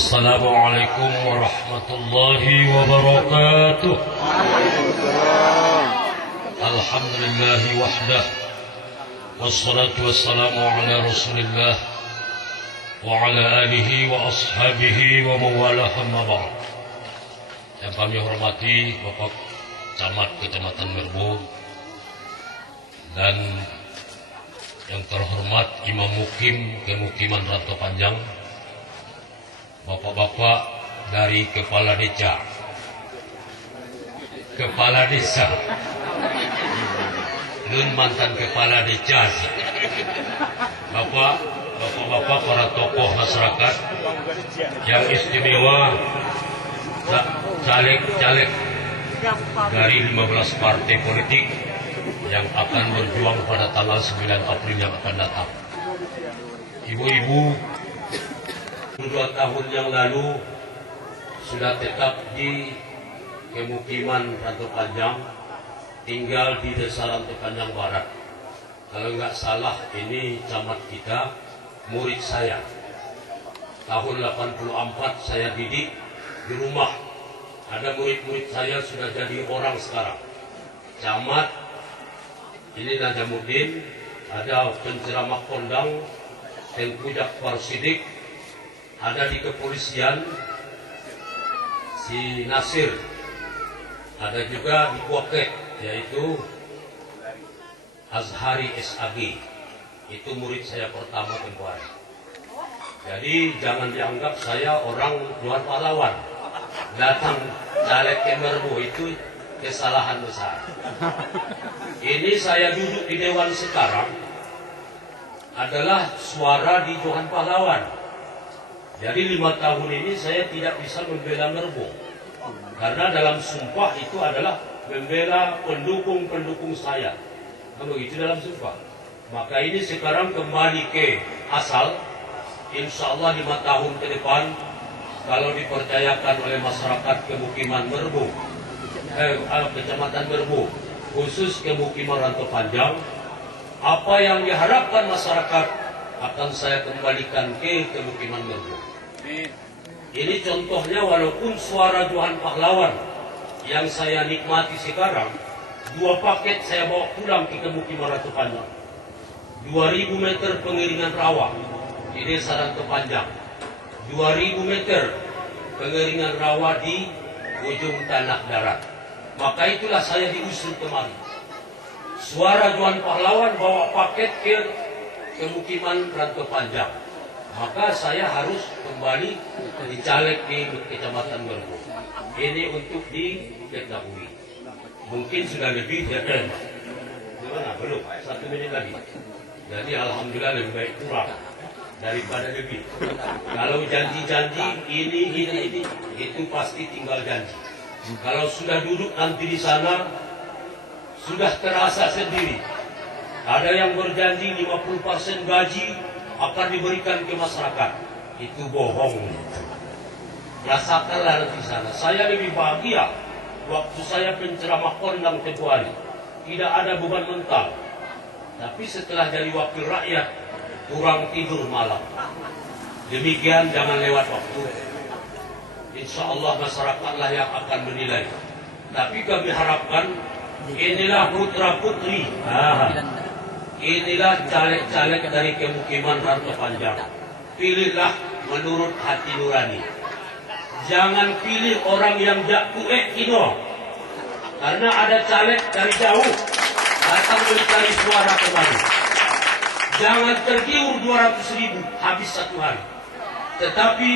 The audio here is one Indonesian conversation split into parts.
Assalamualaikum warahmatullahi wabarakatuh. Alhamdulillahi wahdah, wassalatu wassalamu ala rasulillah wa ala alihi wa ashabihi wa mawalah, amma ba'd. Yang kami hormati Bapak Camat Kecamatan Merbau dan yang terhormat Imam Mukim Kemukiman Rantau Panjang, Bapak-bapak dari Kepala Desa, Lun mantan Kepala Desa, Bapak-bapak para tokoh masyarakat yang istimewa, caleg-caleg dari 15 partai politik yang akan berjuang pada tanggal 9 April yang akan datang. Ibu-ibu, 2 tahun yang lalu sudah tetap di Kemukiman Rantau Panjang, tinggal di Desa Rantau Panjang Barat. Kalau nggak salah ini camat kita, murid saya. Tahun 84 saya didik di rumah. Ada murid-murid saya sudah jadi orang sekarang. Camat, ini Najamuddin, ada penceramah kondang, Tengku Jakfar Sidik, ada di kepolisian si Nasir, ada juga di Kuaket yaitu Azhari SAG, itu murid saya pertama tempoh hari. Jadi jangan dianggap saya orang luar pahlawan, datang caleg ke Merbau itu kesalahan besar. Ini saya duduk di Dewan sekarang adalah suara di Johan Pahlawan. Jadi 5 tahun ini saya tidak bisa membela Merbau, karena dalam sumpah itu adalah membela pendukung-pendukung saya. Kalau itu dalam sumpah. Maka ini sekarang kembali ke asal. Insya Allah 5 tahun ke depan, kalau dipercayakan oleh masyarakat Kemukiman Merbau, Kecamatan Merbau, khusus Kemukiman Rantau Panjang, apa yang diharapkan masyarakat akan saya kembalikan ke Kemukiman Merbau. Ini contohnya, walaupun suara Johan Pahlawan yang saya nikmati sekarang, 2 paket saya bawa pulang ke Kemukiman Rantau Panjang. 2000 meter pengeringan rawa di Desa Rantau Panjang, 2000 meter pengeringan rawa di ujung tanah darat. Maka itulah saya diusul kemari. Suara Johan Pahlawan bawa paket ke Kemukiman Rantau Panjang, maka saya harus kembali dicaleg di Kecamatan Merbau. Ini untuk diketahui. Mungkin sudah lebih ya kan? Gimana? Belum? 1 menit lagi. Jadi alhamdulillah lebih baik kurang daripada lebih. Kalau janji-janji ini itu pasti tinggal janji. Kalau sudah duduk nanti di sana, sudah terasa sendiri. Ada yang berjanji 50% gaji akan diberikan ke masyarakat. Itu bohong. Rasakanlah di sana. Saya lebih bahagia waktu saya penceramah kondang tempoh hari. Tidak ada beban mental. Tapi setelah jadi wakil rakyat, kurang tidur malam. Demikian, jangan lewat waktu. Insya Allah masyarakatlah yang akan menilai. Tapi kami harapkan, inilah putra-putri. Inilah caleg-caleg dari Kemukiman Rantau Panjang. Pilihlah menurut hati nurani. Jangan pilih orang yang jak kuek kino. Karena ada caleg dari jauh datang mencari suara kembali. Jangan tergiur 200.000 habis 1 hari. Tetapi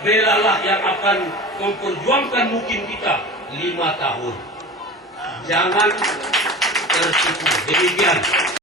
belalah yang akan memperjuangkan Mukim kita 5 tahun. Jangan tertipu. Demikian.